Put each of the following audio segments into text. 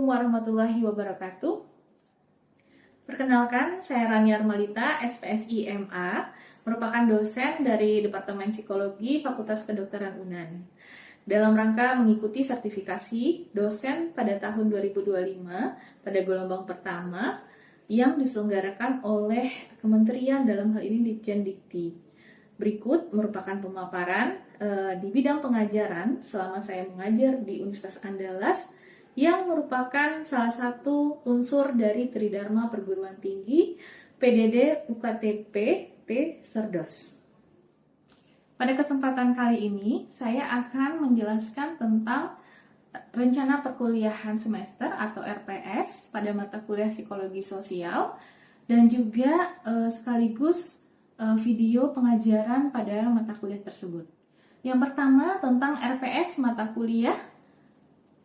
Assalamualaikum warahmatullahi wabarakatuh. Perkenalkan, saya Rania Armalita, SPSI MA, merupakan dosen dari Departemen Psikologi Fakultas Kedokteran UNAN. Dalam rangka mengikuti sertifikasi dosen pada tahun 2025 pada gelombang pertama yang diselenggarakan oleh Kementerian, dalam hal ini Ditjen Dikti. Berikut merupakan pemaparan di bidang pengajaran selama saya mengajar di Universitas Andalas yang merupakan salah satu unsur dari Tridharma Perguruan Tinggi PDD UKTP T Serdos. Pada kesempatan kali ini saya akan menjelaskan tentang rencana perkuliahan semester atau RPS pada mata kuliah Psikologi Sosial dan juga sekaligus video pengajaran pada mata kuliah tersebut. Yang pertama tentang RPS mata kuliah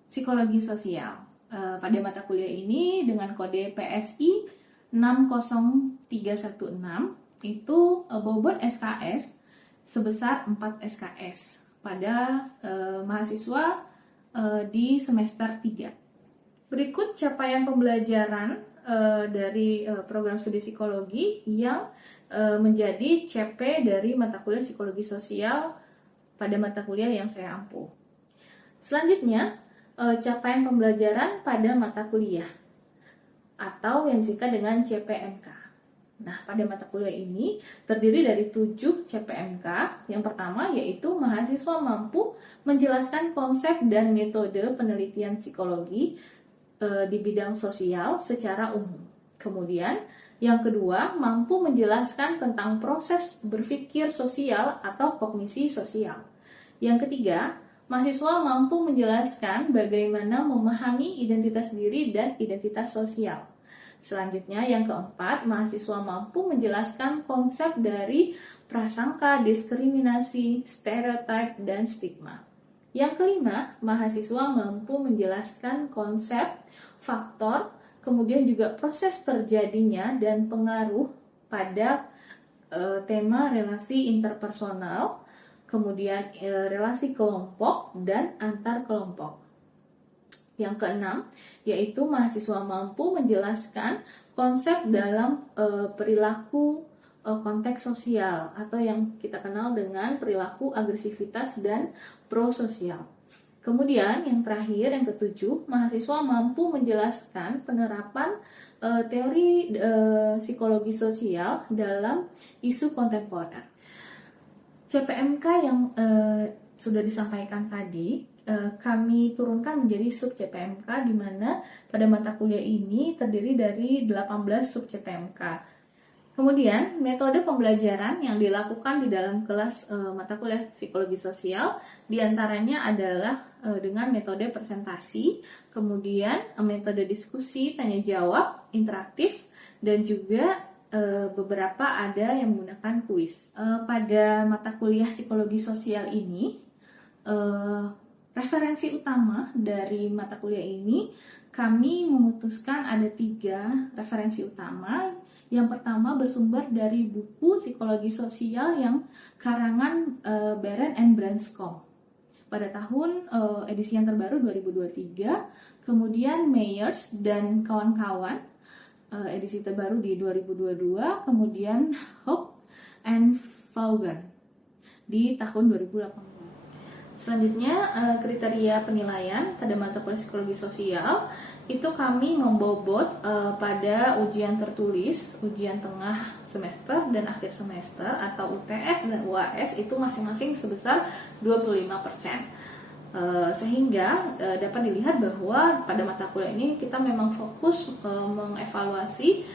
Psikologi Sosial. Pada mata kuliah ini dengan kode PSI 60316 itu bobot SKS sebesar 4 SKS pada mahasiswa di semester 3. Berikut capaian pembelajaran dari program studi psikologi yang menjadi CP dari mata kuliah Psikologi Sosial pada mata kuliah yang saya ampuh. Selanjutnya, capaian pembelajaran pada mata kuliah atau yang disingkat dengan CPMK. Nah, pada mata kuliah ini terdiri dari 7 CPMK. Yang pertama yaitu mahasiswa mampu menjelaskan konsep dan metode penelitian psikologi di bidang sosial secara umum. Kemudian, yang kedua, mampu menjelaskan tentang proses berpikir sosial atau kognisi sosial. Yang ketiga, mahasiswa mampu menjelaskan bagaimana memahami identitas diri dan identitas sosial. Selanjutnya, yang keempat, mahasiswa mampu menjelaskan konsep dari prasangka, diskriminasi, stereotip, dan stigma. Yang kelima, mahasiswa mampu menjelaskan konsep, faktor, kemudian juga proses terjadinya dan pengaruh pada tema relasi interpersonal, kemudian relasi kelompok dan antar kelompok. Yang keenam, yaitu mahasiswa mampu menjelaskan konsep dalam perilaku konteks sosial atau yang kita kenal dengan perilaku agresivitas dan prososial. Kemudian yang terakhir, yang ketujuh, mahasiswa mampu menjelaskan penerapan teori psikologi sosial dalam isu kontemporer. CPMK yang sudah disampaikan tadi kami turunkan menjadi sub CPMK, di mana pada mata kuliah ini terdiri dari 18 sub CPMK. Kemudian metode pembelajaran yang dilakukan di dalam kelas mata kuliah Psikologi Sosial diantaranya adalah dengan metode presentasi, kemudian metode diskusi, tanya jawab, interaktif, dan juga beberapa ada yang menggunakan kuis. Pada mata kuliah Psikologi Sosial ini, referensi utama dari mata kuliah ini kami memutuskan ada 3 referensi utama. Yang pertama bersumber dari buku Psikologi Sosial yang karangan Beren and Branscombe pada tahun edisi yang terbaru 2023, kemudian Meyers dan kawan-kawan edisi terbaru di 2022, kemudian Hope and Vaughan di tahun 2018. Selanjutnya, kriteria penilaian pada mata kuliah Psikologi Sosial itu kami membobot pada ujian tertulis, ujian tengah semester dan akhir semester atau UTS dan UAS itu masing-masing sebesar 25%. Sehingga dapat dilihat bahwa pada mata kuliah ini kita memang fokus mengevaluasi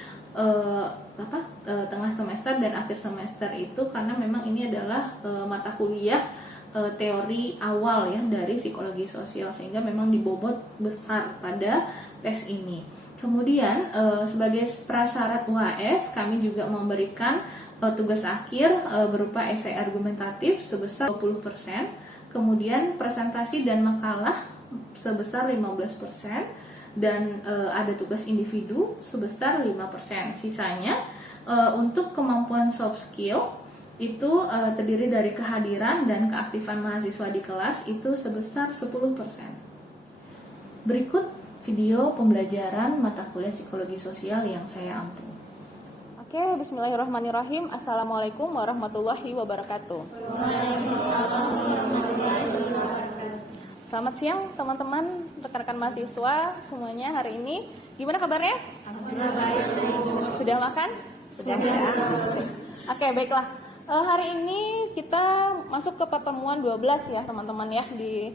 tengah semester dan akhir semester itu karena memang ini adalah mata kuliah teori awal ya dari psikologi sosial, sehingga memang dibobot besar pada tes ini. Kemudian sebagai prasyarat UAS kami juga memberikan tugas akhir berupa esai argumentatif sebesar 20%, kemudian presentasi dan makalah sebesar 15%, dan ada tugas individu sebesar 5%. Sisanya untuk kemampuan soft skill itu terdiri dari kehadiran dan keaktifan mahasiswa di kelas itu sebesar 10%. Berikut video pembelajaran mata kuliah psikologi sosial yang saya ampu. Oke, bismillahirrahmanirrahim. Assalamualaikum warahmatullahi wabarakatuh. Selamat siang teman-teman, rekan-rekan mahasiswa semuanya hari ini. Gimana kabarnya? Alhamdulillah baik. Sudah makan? Sudah. Oke, baiklah. Hari ini kita masuk ke pertemuan 12 ya teman-teman ya. Di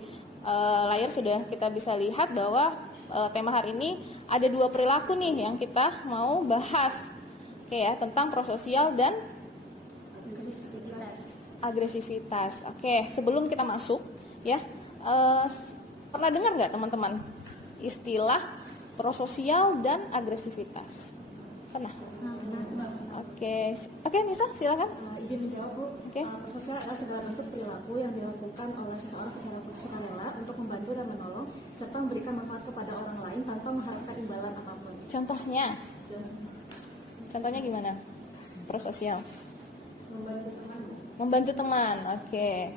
layar sudah kita bisa lihat bahwa tema hari ini ada 2 perilaku nih yang kita mau bahas. Oke ya, tentang prososial dan agresivitas. Oke, sebelum kita masuk ya, pernah dengar nggak teman-teman istilah prososial dan agresivitas? Pernah? Oke, Nisa silakan. Izin menjawab, Bu. Oke. Prososial adalah segala bentuk perilaku yang dilakukan oleh seseorang secara sukarela untuk membantu dan menolong serta memberikan manfaat kepada orang lain tanpa mengharapkan imbalan apapun. Contohnya gimana? Prososial. Membantu teman. Membantu teman. Oke.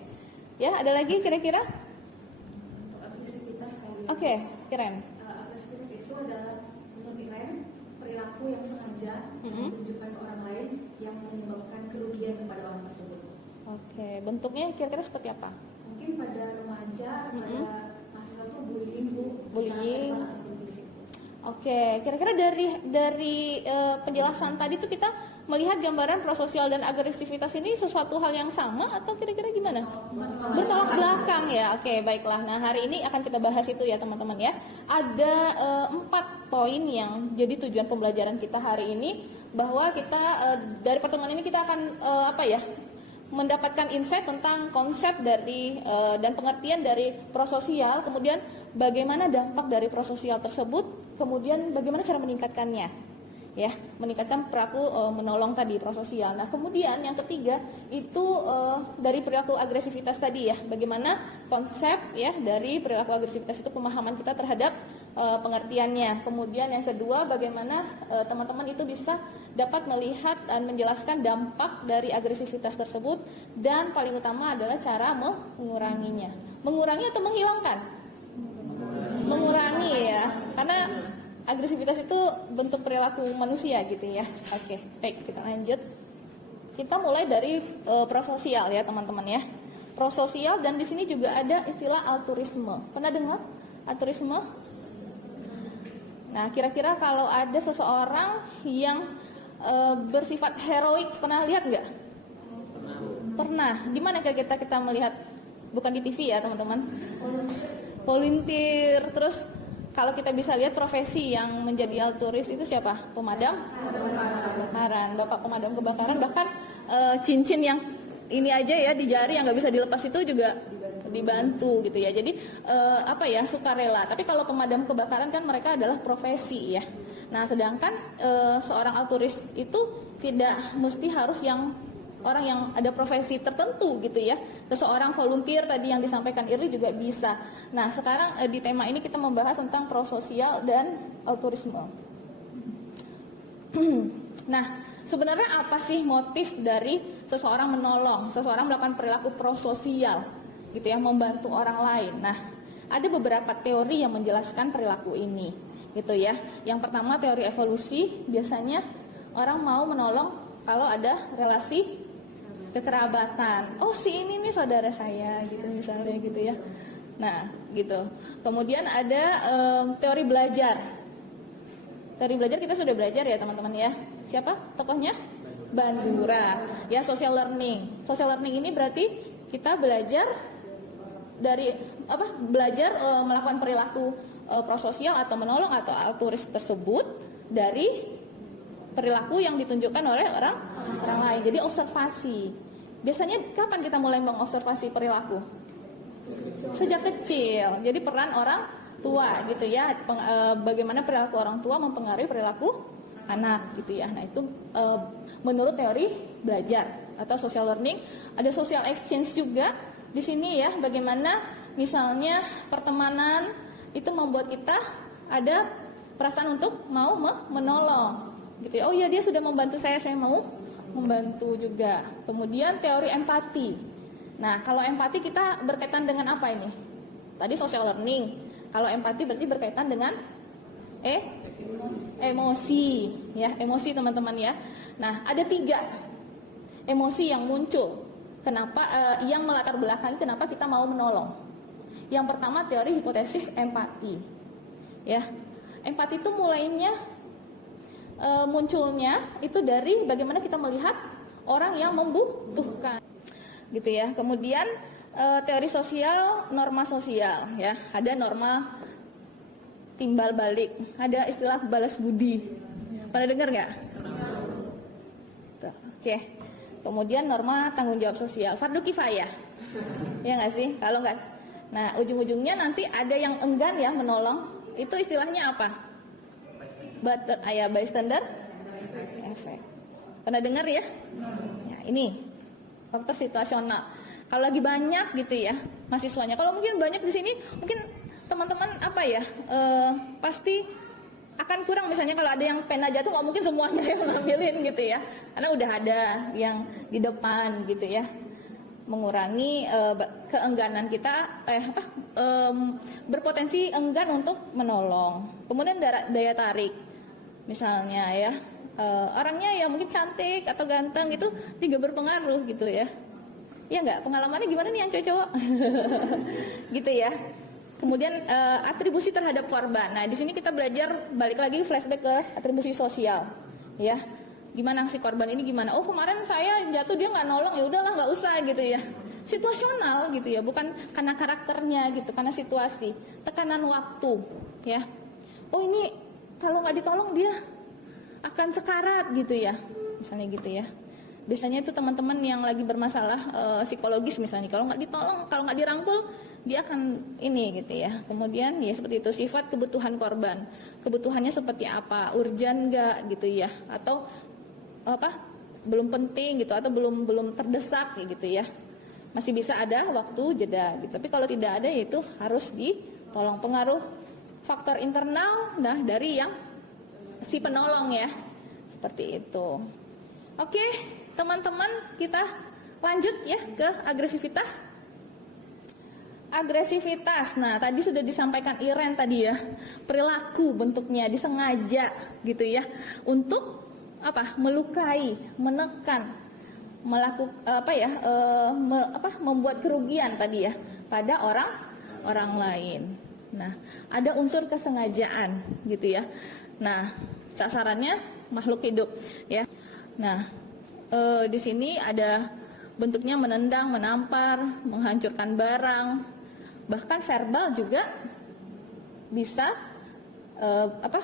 Ya, ada lagi kira-kira? Untuk agresivitas kali. Oke, keren. Agresivitas itu adalah menilai perilaku yang sengaja ditunjukkan ke orang lain yang menyebabkan kerugian kepada orang tersebut. Oke, bentuknya kira-kira seperti apa? Mungkin pada remaja, pada mahasiswa itu bullying, Bu. Bullying. Secara verbal ataupun fisik. Oke, kira-kira dari penjelasan tadi tuh kita melihat gambaran prososial dan agresivitas ini sesuatu hal yang sama atau kira-kira gimana? Bertolak belakang ya. Oke, baiklah. Nah, hari ini akan kita bahas itu ya teman-teman ya. Ada 4 poin yang jadi tujuan pembelajaran kita hari ini, bahwa kita dari pertemuan ini kita akan mendapatkan insight tentang konsep dari dan pengertian dari prososial, kemudian bagaimana dampak dari prososial tersebut, kemudian bagaimana cara meningkatkannya. Ya, meningkatkan perilaku menolong tadi prososial. Nah, kemudian yang ketiga itu dari perilaku agresivitas tadi ya, bagaimana konsep ya dari perilaku agresivitas itu, pemahaman kita terhadap pengertiannya. Kemudian yang kedua, bagaimana teman-teman itu bisa dapat melihat dan menjelaskan dampak dari agresivitas tersebut, dan paling utama adalah cara menguranginya. Mengurangi atau menghilangkan? Mengurangi ya, karena agresivitas itu bentuk perilaku manusia gitu ya. Oke, baik, kita lanjut. Kita mulai dari prososial ya teman-teman ya. Prososial, dan di sini juga ada istilah altruisme. Pernah dengar altruisme? Nah, kira-kira kalau ada seseorang yang bersifat heroik, pernah lihat nggak? Pernah. Di mana kira-kira kita melihat? Bukan di TV ya teman-teman. Volunteer. Terus kalau kita bisa lihat profesi yang menjadi altruis itu siapa? Pemadam kebakaran, bapak pemadam kebakaran. Bahkan cincin yang ini aja ya di jari yang nggak bisa dilepas itu juga dibantu gitu ya. Jadi sukarela. Tapi kalau pemadam kebakaran kan mereka adalah profesi ya. Nah, sedangkan seorang altruis itu tidak mesti harus yang orang yang ada profesi tertentu gitu ya. Seseorang volunteer tadi yang disampaikan Irli juga bisa. Nah, sekarang di tema ini kita membahas tentang prososial dan altruisme. Nah, sebenarnya apa sih motif dari seseorang menolong, seseorang melakukan perilaku prososial gitu ya, membantu orang lain. Nah, ada beberapa teori yang menjelaskan perilaku ini gitu ya. Yang pertama, teori evolusi. Biasanya orang mau menolong kalau ada relasi kekerabatan. Oh, si ini nih saudara saya gitu misalnya gitu ya. Nah, gitu. Kemudian ada teori belajar. Teori belajar kita sudah belajar ya teman-teman ya. Siapa tokohnya? Bandura. Ya, social learning. Social learning ini berarti kita belajar dari belajar melakukan perilaku prososial atau menolong atau altruis tersebut dari perilaku yang ditunjukkan oleh orang lain. Jadi observasi. Biasanya kapan kita mulai mengobservasi perilaku? Sejak kecil. Jadi peran orang tua gitu ya. Bagaimana perilaku orang tua mempengaruhi perilaku anak gitu ya. Nah, itu menurut teori belajar atau social learning. Ada social exchange juga di sini ya. Bagaimana misalnya pertemanan itu membuat kita ada perasaan untuk mau menolong gitu ya. Oh iya, dia sudah membantu saya mau membantu juga. Kemudian teori empati. Nah, kalau empati kita berkaitan dengan apa ini? Tadi social learning. Kalau empati berarti berkaitan dengan Emosi, ya, emosi teman-teman ya. Nah, ada 3 emosi yang muncul. Kenapa yang melatar belakangi kenapa kita mau menolong? Yang pertama teori hipotesis empati. Ya. Empati itu munculnya itu dari bagaimana kita melihat orang yang membutuhkan. Gitu ya. Kemudian teori sosial, norma sosial ya. Ada norma timbal balik, ada istilah balas budi. Pernah dengar nggak? Oke. Kemudian norma tanggung jawab sosial, fardu kifayah. Ya nggak sih? Kalau nggak, nah ujung-ujungnya nanti ada yang enggan ya menolong. Itu istilahnya apa? Bystander effect. Pernah dengar ya? Ya ini faktor situasional. Kalau lagi banyak gitu ya mahasiswanya. Kalau mungkin banyak di sini, mungkin teman-teman pasti akan kurang, misalnya kalau ada yang pena jatuh nggak mungkin semuanya yang ngambilin gitu ya, karena udah ada yang di depan gitu ya, mengurangi keengganan kita berpotensi enggan untuk menolong. Kemudian daya tarik, misalnya ya orangnya ya mungkin cantik atau ganteng gitu juga berpengaruh gitu ya. Ya nggak, pengalamannya gimana nih yang cowok-cowok gitu ya. Kemudian atribusi terhadap korban. Nah, di sini kita belajar balik lagi flashback ke atribusi sosial, ya. Gimana si korban ini gimana? Oh, kemarin saya jatuh dia nggak nolong, ya udahlah nggak usah gitu ya. Situasional gitu ya, bukan karena karakternya gitu, karena situasi, tekanan waktu, ya. Oh ini kalau nggak ditolong dia akan sekarat gitu ya, misalnya gitu ya. Biasanya itu teman-teman yang lagi bermasalah psikologis misalnya, kalau nggak ditolong, kalau nggak dirangkul, dia akan ini gitu ya. Kemudian ya seperti itu, sifat kebutuhan korban, kebutuhannya seperti apa, urgen nggak gitu ya, atau belum penting gitu, atau belum terdesak gitu ya, masih bisa ada waktu jeda gitu. Tapi kalau tidak ada, itu harus ditolong. Pengaruh faktor internal, nah dari yang si penolong ya, seperti itu. Oke, teman-teman, kita lanjut ya ke agresivitas. Agresivitas, nah tadi sudah disampaikan Iren tadi ya, perilaku bentuknya disengaja gitu ya, untuk melukai, menekan, membuat kerugian tadi ya pada orang lain. Nah, ada unsur kesengajaan gitu ya. Nah, sasarannya makhluk hidup ya. Nah, di sini ada bentuknya menendang, menampar, menghancurkan barang, bahkan verbal juga bisa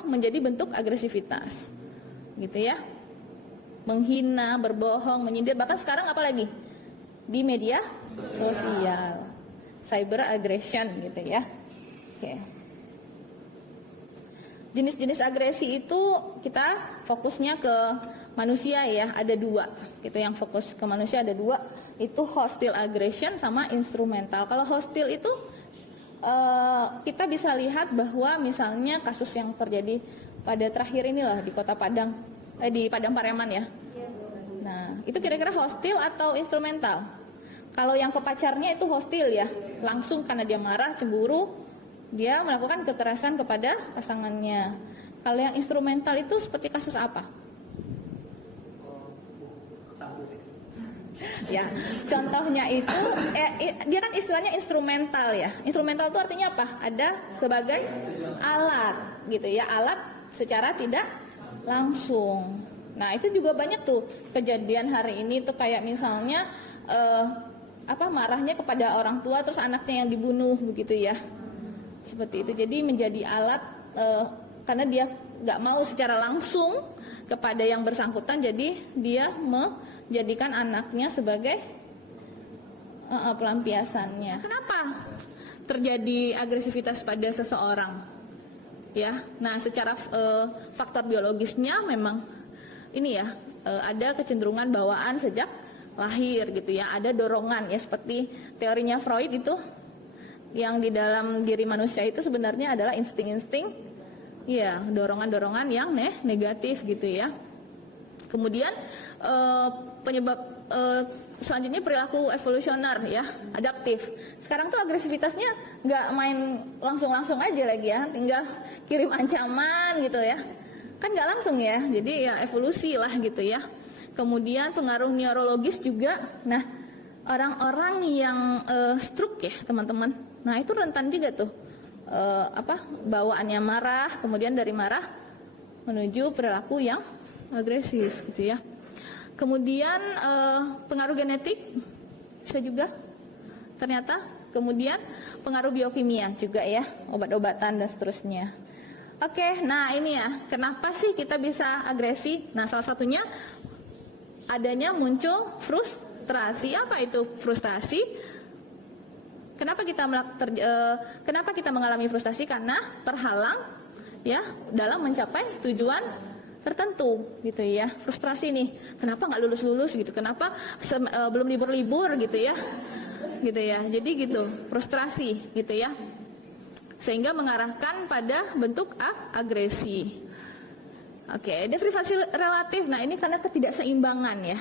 menjadi bentuk agresivitas, gitu ya. Menghina, berbohong, menyindir, bahkan sekarang apalagi di media sosial, cyber aggression, gitu ya. Oke. Jenis-jenis agresi itu kita fokusnya ke manusia ya, ada 2 gitu, yang fokus ke manusia ada 2, itu hostile aggression sama instrumental. Kalau hostile itu kita bisa lihat bahwa misalnya kasus yang terjadi pada terakhir inilah di Kota Padang, di Padang Pariaman ya. Nah, itu kira-kira hostile atau instrumental? Kalau yang ke pacarnya itu hostile ya, langsung karena dia marah, cemburu, dia melakukan kekerasan kepada pasangannya. Kalau yang instrumental itu seperti kasus apa? Ya, contohnya itu dia kan istilahnya instrumental ya. Instrumental itu artinya apa? Ada sebagai alat gitu ya, alat secara tidak langsung. Nah, itu juga banyak tuh kejadian hari ini tuh, kayak misalnya marahnya kepada orang tua terus anaknya yang dibunuh begitu ya. Seperti itu. Jadi menjadi alat karena dia nggak mau secara langsung kepada yang bersangkutan, jadi dia menjadikan anaknya sebagai pelampiasannya. Kenapa terjadi agresivitas pada seseorang? Ya, nah secara faktor biologisnya memang ini ya, ada kecenderungan bawaan sejak lahir gitu ya, ada dorongan ya, seperti teorinya Freud itu, yang di dalam diri manusia itu sebenarnya adalah insting-insting, ya, dorongan-dorongan yang negatif gitu ya. Kemudian penyebab selanjutnya perilaku evolusioner ya, adaptif. Sekarang tuh agresivitasnya nggak main langsung aja lagi ya, tinggal kirim ancaman gitu ya, kan nggak langsung ya, jadi ya evolusi lah gitu ya. Kemudian pengaruh neurologis juga. Nah, orang-orang yang stroke ya teman-teman, nah itu rentan juga tuh bawaannya marah, kemudian dari marah menuju perilaku yang agresif gitu ya. Kemudian pengaruh genetik bisa juga ternyata. Kemudian pengaruh biokimia juga ya, obat-obatan dan seterusnya. Oke, nah ini ya, kenapa sih kita bisa agresi? Nah, salah satunya adanya muncul frustrasi. Apa itu frustrasi? Kenapa kita mengalami frustrasi? Karena terhalang ya dalam mencapai tujuan tertentu gitu ya. Frustrasi nih, kenapa nggak lulus gitu, kenapa belum libur gitu ya, jadi gitu, frustrasi gitu ya, sehingga mengarahkan pada bentuk agresi. Oke, deprivasi relatif. Nah ini karena ketidakseimbangan ya,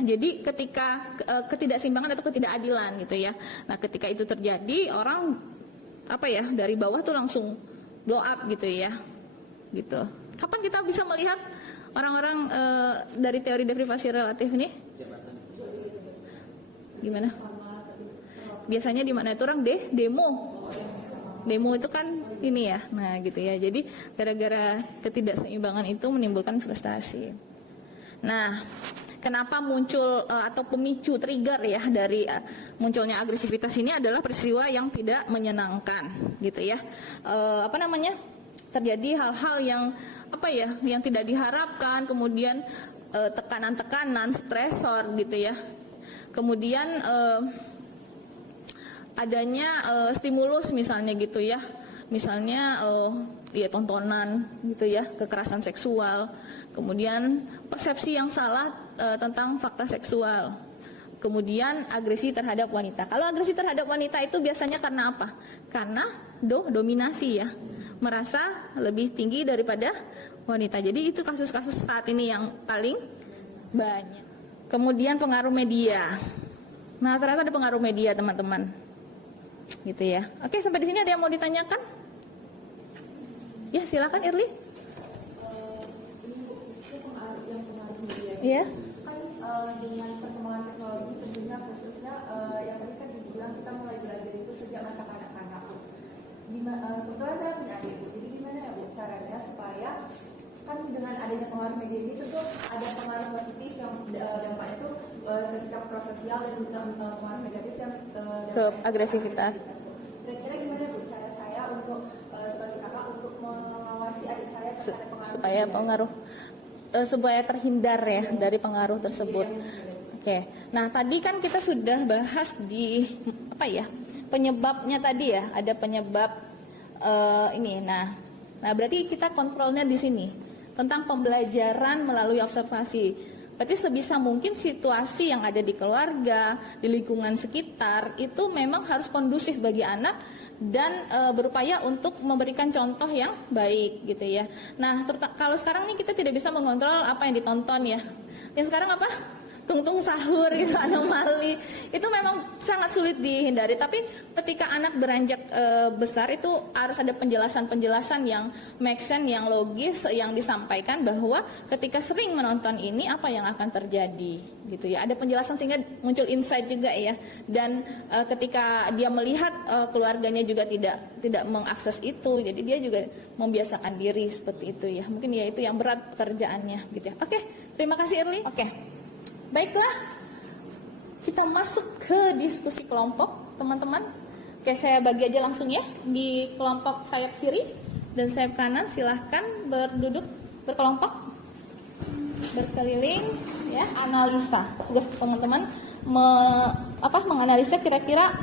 jadi ketika ketidakseimbangan atau ketidakadilan gitu ya. Nah ketika itu terjadi, orang dari bawah tuh langsung blow up gitu ya, gitu. Kapan kita bisa melihat orang-orang dari teori deprivasi relatif ini? Gimana? Biasanya di mana itu orang demo itu kan ini ya. Nah gitu ya. Jadi gara-gara ketidakseimbangan itu menimbulkan frustasi. Nah, kenapa muncul atau pemicu trigger ya dari munculnya agresivitas ini adalah peristiwa yang tidak menyenangkan gitu ya. Terjadi hal-hal yang tidak diharapkan, kemudian tekanan-tekanan, stresor gitu ya. Kemudian adanya stimulus misalnya gitu ya, misalnya tontonan gitu ya, kekerasan seksual, kemudian persepsi yang salah tentang fakta seksual, kemudian agresi terhadap wanita. Kalau agresi terhadap wanita itu biasanya karena apa? Karena dominasi ya, merasa lebih tinggi daripada wanita. Jadi itu kasus-kasus saat ini yang paling banyak. Kemudian pengaruh media. Nah ternyata ada pengaruh media teman-teman gitu ya. Oke, sampai di sini ada yang mau ditanyakan? Ya silakan Irli. Iya. Kan dengan perkembangan teknologi tentunya khususnya yang tadi kan dibilang kita mulai belajar itu sejak masa kanak-kanak. Kebetulan saya punya adik Bu, jadi gimana ya Bu caranya supaya kan dengan adanya pengaruh media ini tentu ada pengaruh positif yang dampaknya itu ke sikap prososial dan juga pengaruh negatif yang ke agresivitas. Kira-kira gimana Bu cara saya untuk sebagai kakak untuk mengawasi adik saya terhadap pengaruh supaya terhindar ya dari pengaruh tersebut. Oke. Nah, tadi kan kita sudah bahas di penyebabnya tadi ya, ada penyebab ini. Nah, berarti kita kontrolnya di sini tentang pembelajaran melalui observasi. Berarti sebisa mungkin situasi yang ada di keluarga, di lingkungan sekitar itu memang harus kondusif bagi anak dan berupaya untuk memberikan contoh yang baik gitu ya. Nah, kalau sekarang nih kita tidak bisa mengontrol apa yang ditonton ya. Yang sekarang apa? Tungtung sahur gitu, anomali. Itu memang sangat sulit dihindari. Tapi ketika anak beranjak besar itu harus ada penjelasan-penjelasan yang make sense, yang logis, yang disampaikan bahwa ketika sering menonton ini apa yang akan terjadi gitu ya. Ada penjelasan sehingga muncul insight juga ya. Dan ketika dia melihat keluarganya juga tidak mengakses itu, jadi dia juga membiasakan diri seperti itu ya. Mungkin ya itu yang berat pekerjaannya gitu ya. Oke, terima kasih Irli. Oke. Baiklah, kita masuk ke diskusi kelompok, teman-teman. Oke, saya bagi aja langsung ya. Di kelompok sayap kiri dan sayap kanan, silahkan berduduk berkelompok, berkeliling, ya. Analisa. Tugas teman-teman menganalisa kira-kira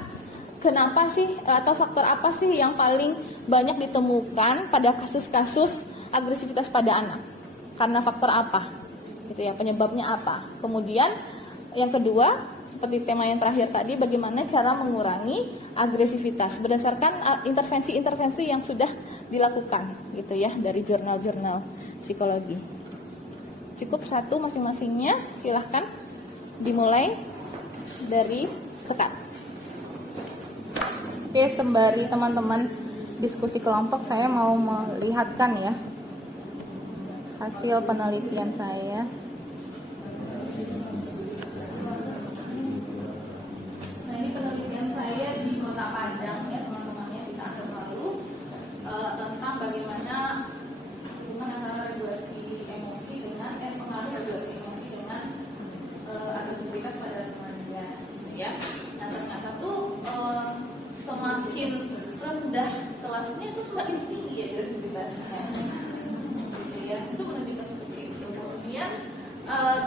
kenapa sih atau faktor apa sih yang paling banyak ditemukan pada kasus-kasus agresivitas pada anak. Karena faktor apa? Gitu ya, penyebabnya apa. Kemudian yang kedua, seperti tema yang terakhir tadi, bagaimana cara mengurangi agresivitas berdasarkan intervensi-intervensi yang sudah dilakukan gitu ya dari jurnal-jurnal psikologi. Cukup satu masing-masingnya, silahkan dimulai dari sekarang. Oke, sembari teman-teman diskusi kelompok, saya mau melihatkan ya hasil penelitian saya. Nah, ini penelitian saya di Kota Padang ya teman-teman ya, di tahun lalu tentang bagaimana hubungan antara regulasi emosi dengan pengaruh regulasi emosi dengan agresivitas pada remaja ya. Nah, ternyata tuh semakin rendah kelasnya itu semakin tinggi ya agresivitasnya. Gitu ya. Itu menunjukkan seperti itu. Kemudian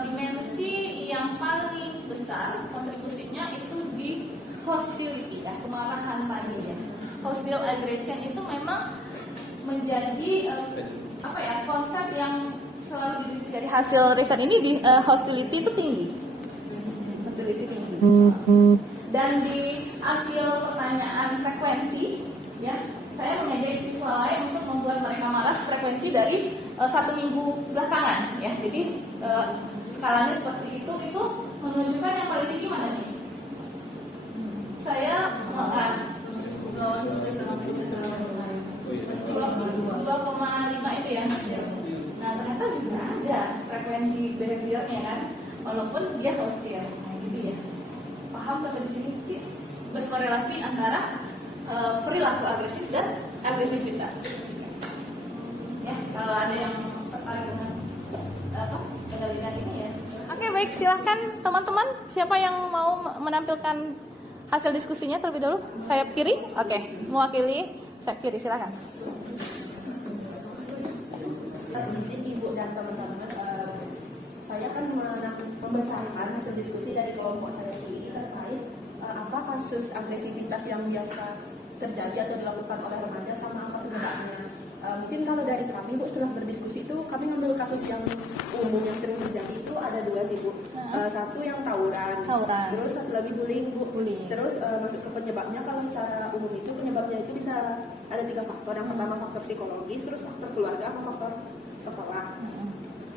dimensi yang paling besar kontribusinya itu di hostility ya, kemarahan tadi ya. Hostile aggression itu memang menjadi konsep yang selalu dirilis dari hasil riset ini. Di hostility itu tinggi. Hostility tinggi. Dan di hasil pertanyaan frekuensi ya, saya mengajak siswa lain untuk membuat mereka marah frekuensi dari 1 minggu belakangan ya. Jadi skalanya seperti itu menunjukkan yang paling tinggi mana nih? Saya 2,5 itu ya. Nah, ternyata juga ada frekuensi behaviornya kan, walaupun dia hostile. Nah, gitu ya. Paham sampai di sini? Berkorelasi antara perilaku agresif dan agresivitas. Ya, kalau ada yang tertarik dengan penelitian ini ya. Oke, baik, silahkan teman-teman. Siapa yang mau menampilkan hasil diskusinya terlebih dahulu? Sayap kiri, oke. Mewakili sayap kiri, silahkan. Izin Ibu dan teman-teman, saya akan membacakan hasil diskusi dari kelompok saya sendiri terkait apa kasus agresivitas yang biasa terjadi atau dilakukan oleh remaja sama apa penyebabnya. Mungkin kalau dari kami, Bu, setelah berdiskusi itu kami ngambil kasus yang umum yang sering terjadi itu ada 2 sih, Bu. Satu yang tawuran. Terus satu lagi bullying, Bu. Terus masuk ke penyebabnya, kalau secara umum itu penyebabnya itu bisa ada 3 faktor. Yang pertama faktor psikologis, terus faktor keluarga, atau faktor sekolah.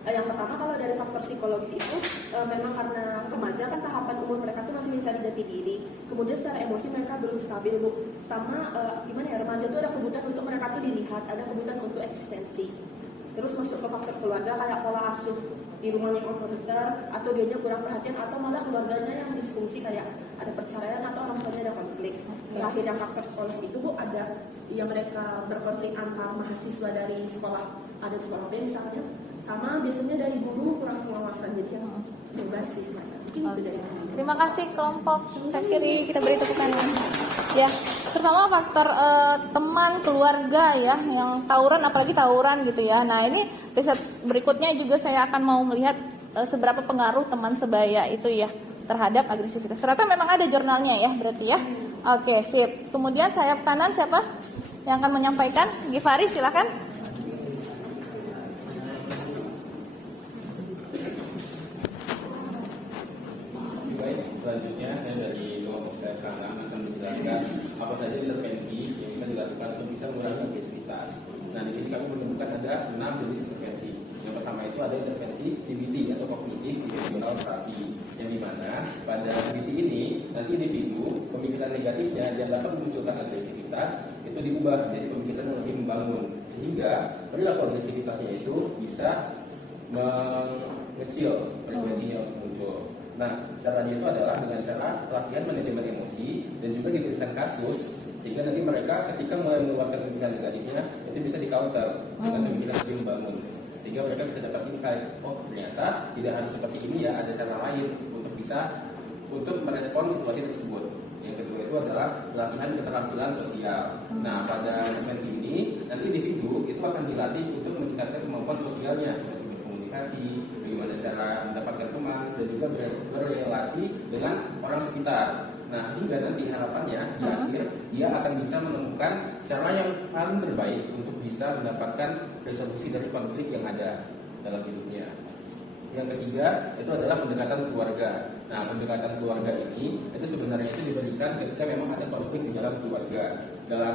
Yang pertama, kalau dari faktor psikologis itu memang karena remaja kan tahapan umur mereka tuh masih mencari jati diri. Kemudian secara emosi mereka belum stabil, Bu. Sama remaja tuh ada kebutuhan untuk mereka tuh dilihat, ada kebutuhan untuk eksistensi. Terus masuk ke faktor keluarga, kayak pola asuh di rumahnya otoriter, atau dianya kurang perhatian, atau malah keluarganya yang disfungsi, kayak ada perceraian atau orang tuanya ada konflik. Terakhir yang faktor sekolah itu, Bu, ada yang mereka berkonflik antar mahasiswa dari sekolah, ada sekolah B misalnya, sama biasanya dari guru kurang pengawasan, jadi yang berbasis mungkin itu dari kami. Terima kasih kelompok saya kiri, kita beri tepuk tangan. Ya, terutama faktor teman, keluarga ya, yang tawuran, apalagi tawuran gitu ya. Nah, ini riset berikutnya juga saya akan mau melihat seberapa pengaruh teman sebaya itu ya terhadap agresivitas. Ternyata memang ada jurnalnya ya, berarti ya. Oke, sip. Kemudian sayap kanan siapa yang akan menyampaikan? Gifari, silakan. Selanjutnya saya dari kelompok saya kanan akan menjelaskan apa saja intervensi yang bisa dilakukan untuk bisa mengurangi agresivitas. Nah, di sini kami menemukan ada 6 jenis intervensi. Yang pertama itu ada intervensi CBT atau kognitif behavioral therapy, yang dimana pada CBT ini nanti individu pemikiran negatifnya yang dapat memunculkan agresivitas itu diubah jadi pemikiran yang lebih membangun, sehingga perilaku agresivitasnya itu bisa mengecil frekuensinya untuk muncul. Nah, caranya itu adalah dengan cara latihan manajemen emosi dan juga diberikan kasus, sehingga nanti mereka ketika mulai mengeluarkan pemikiran negatifnya itu bisa di-counter dengan pemikiran lebih membangun, sehingga mereka bisa dapat insight, oh ternyata tidak harus seperti ini ya, ada cara lain untuk merespon situasi tersebut. Yang kedua itu adalah latihan keterampilan sosial. Nah, pada intervensi ini nanti individu itu akan dilatih untuk meningkatkan kemampuan sosialnya, seperti berkomunikasi, bagaimana cara mendapatkan teman, dan juga berrelasi dengan orang sekitar. Nah, sehingga nanti harapannya di akhir dia akan bisa menemukan cara yang paling terbaik untuk bisa mendapatkan resolusi dari konflik yang ada dalam hidupnya. Yang ketiga itu adalah pendekatan keluarga. Nah, pendekatan keluarga ini itu sebenarnya itu diberikan ketika memang ada konflik di dalam keluarga. Dalam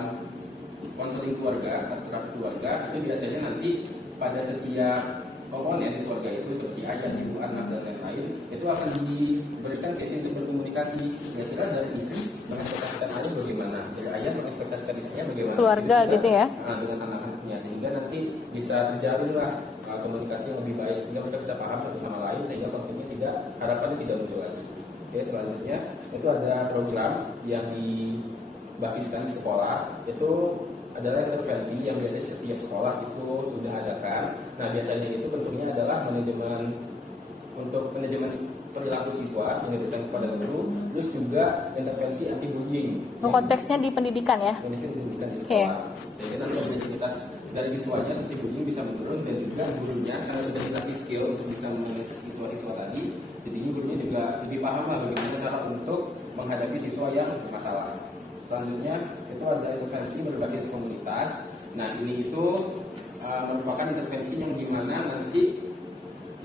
konseling keluarga atau terapi keluarga itu biasanya nanti pada setiap komponen di keluarga itu seperti ayah, ibu, anak dan lain-lain itu akan diberikan sesi untuk berkomunikasi. Kira-kira dari istri mengekspektasikan ayah bagaimana, dari ayah mengekspektasikan istrinya bagaimana, Keluarga juga, gitu ya. dengan anak-anaknya, sehingga nanti bisa terjalinlah komunikasi yang lebih baik sehingga mereka bisa paham satu sama lain sehingga konfliknya harapannya tidak muncul lagi. Oke, selanjutnya itu ada program yang dibasiskan di sekolah, itu adalah intervensi yang biasanya setiap sekolah itu sudah adakan. Nah, biasanya itu bentuknya adalah manajemen perilaku siswa yang diberikan kepada guru, terus juga intervensi anti bullying. Konteksnya di pendidikan ya. Kondisi pendidikan di sekolah. Sehingga nanti agresivitas dari siswanya anti bullying bisa menurun, dan juga gurunya karena sudah dilatih skill untuk bisa mengenai siswa-siswa tadi, jadi gurunya juga lebih paham lah bagaimana cara untuk menghadapi siswa yang bermasalah. Selanjutnya itu ada intervensi berbasis komunitas. Nah, ini itu merupakan intervensi yang dimana nanti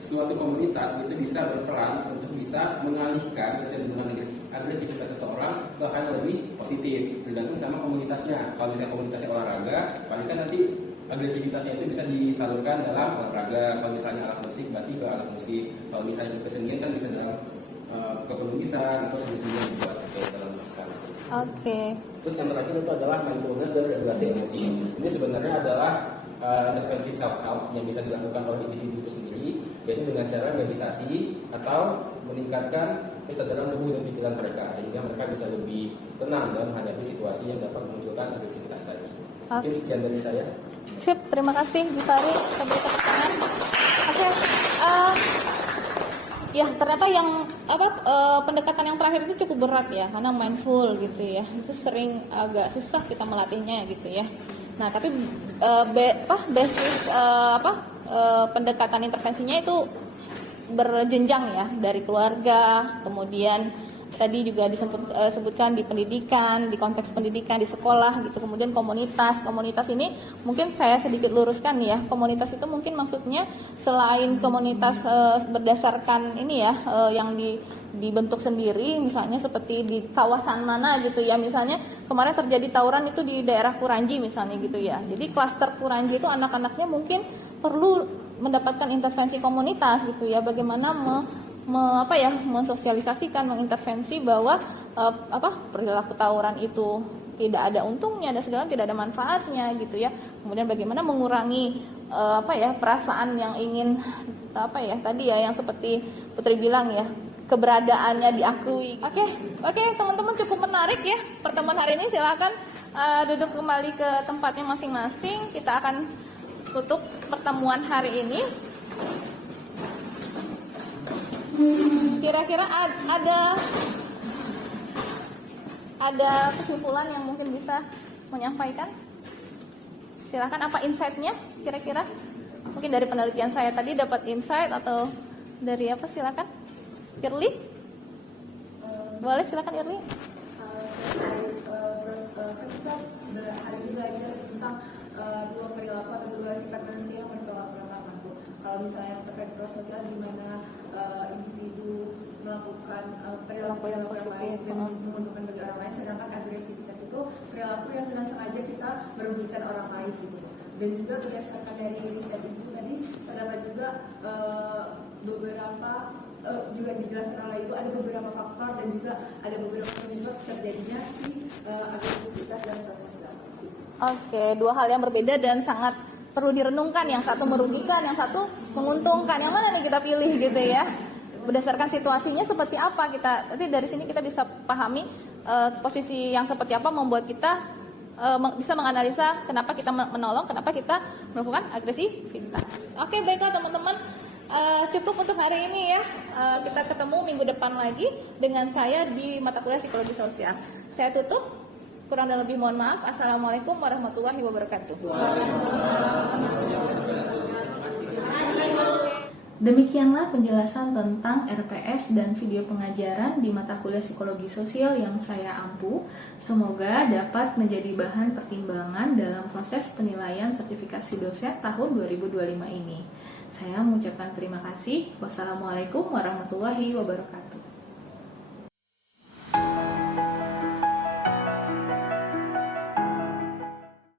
suatu komunitas itu bisa berperan untuk bisa mengalihkan kecenderungan agresivitas seseorang ke hal yang lebih positif, tergantung sama komunitasnya. Kalau misalnya komunitasnya olahraga, paling kan nanti agresivitasnya itu bisa disalurkan dalam olahraga. Kalau misalnya alat musik, berarti ke alat musik. Kalau misalnya kesenian kan bisa dalam kepenulisan atau seni yang dibuat dalam bahasa. Oke. Terus yang terakhir itu adalah mindfulness dan regulasi emosi. Ini sebenarnya adalah intervensi self help yang bisa dilakukan oleh individu itu sendiri, yaitu dengan cara meditasi atau meningkatkan kesadaran tubuh dan pikiran mereka sehingga mereka bisa lebih tenang dalam menghadapi situasi yang dapat memunculkan agresivitas tadi. Mungkin sekian dari saya. Sip, terima kasih Bu Sari. Saya beri tepuk tangan. Oke. Ya, ternyata yang pendekatan yang terakhir itu cukup berat ya, karena mindful gitu ya. Itu sering agak susah kita melatihnya gitu ya. Nah, tapi basis pendekatan intervensinya itu berjenjang ya, dari keluarga, kemudian tadi juga disebutkan di pendidikan, di konteks pendidikan di sekolah gitu, kemudian komunitas ini mungkin saya sedikit luruskan ya, komunitas itu mungkin maksudnya selain komunitas berdasarkan ini ya, yang dibentuk sendiri, misalnya seperti di kawasan mana gitu ya, misalnya kemarin terjadi tawuran itu di daerah Kuranji misalnya gitu ya, jadi klaster Kuranji itu anak-anaknya mungkin perlu mendapatkan intervensi komunitas gitu ya, bagaimana mensosialisasikan, mengintervensi bahwa perilaku tawuran itu tidak ada untungnya dan segala, tidak ada manfaatnya gitu ya. Kemudian bagaimana mengurangi perasaan yang ingin tadi ya, yang seperti Putri bilang ya, keberadaannya diakui. Oke, teman-teman, cukup menarik ya pertemuan hari ini. Silakan duduk kembali ke tempatnya masing-masing. Kita akan tutup pertemuan hari ini. Kira-kira ada kesimpulan yang mungkin bisa menyampaikan? Silakan, apa insight-nya kira-kira? Mungkin dari penelitian saya tadi dapat insight, atau dari apa? Silakan, Irli. Boleh, silakan Irli. Kita hari ini belajar tentang dua perilaku atau dua sifat manusia yang bertolak-belakang. Kalau misalnya terkait prososial, di mana individu melakukan perilaku yang lain dan menguntungkan bagi orang lain, sedangkan agresivitas itu perilaku yang dengan sengaja kita merugikan orang lain gitu. Dan juga berdasarkan dari riset itu tadi terdapat juga beberapa juga dijelaskan oleh Ibu, ada beberapa faktor dan juga ada beberapa penyebab terjadinya agresivitas dan prososial. Oke, dua hal yang berbeda dan sangat perlu direnungkan. Yang satu merugikan, yang satu menguntungkan. Yang mana nih kita pilih gitu ya? Berdasarkan situasinya seperti apa kita. Nanti dari sini kita bisa pahami posisi yang seperti apa membuat kita bisa menganalisa kenapa kita menolong, kenapa kita melakukan agresivitas. Oke, baiklah teman-teman. Cukup untuk hari ini ya. Kita ketemu minggu depan lagi dengan saya di mata kuliah psikologi sosial. Saya tutup. Kurang dan lebih mohon maaf. Assalamualaikum warahmatullahi wabarakatuh. Demikianlah penjelasan tentang RPS dan video pengajaran di mata kuliah psikologi sosial yang saya ampu. Semoga dapat menjadi bahan pertimbangan dalam proses penilaian sertifikasi dosen tahun 2025 ini. Saya mengucapkan terima kasih. Wassalamualaikum warahmatullahi wabarakatuh.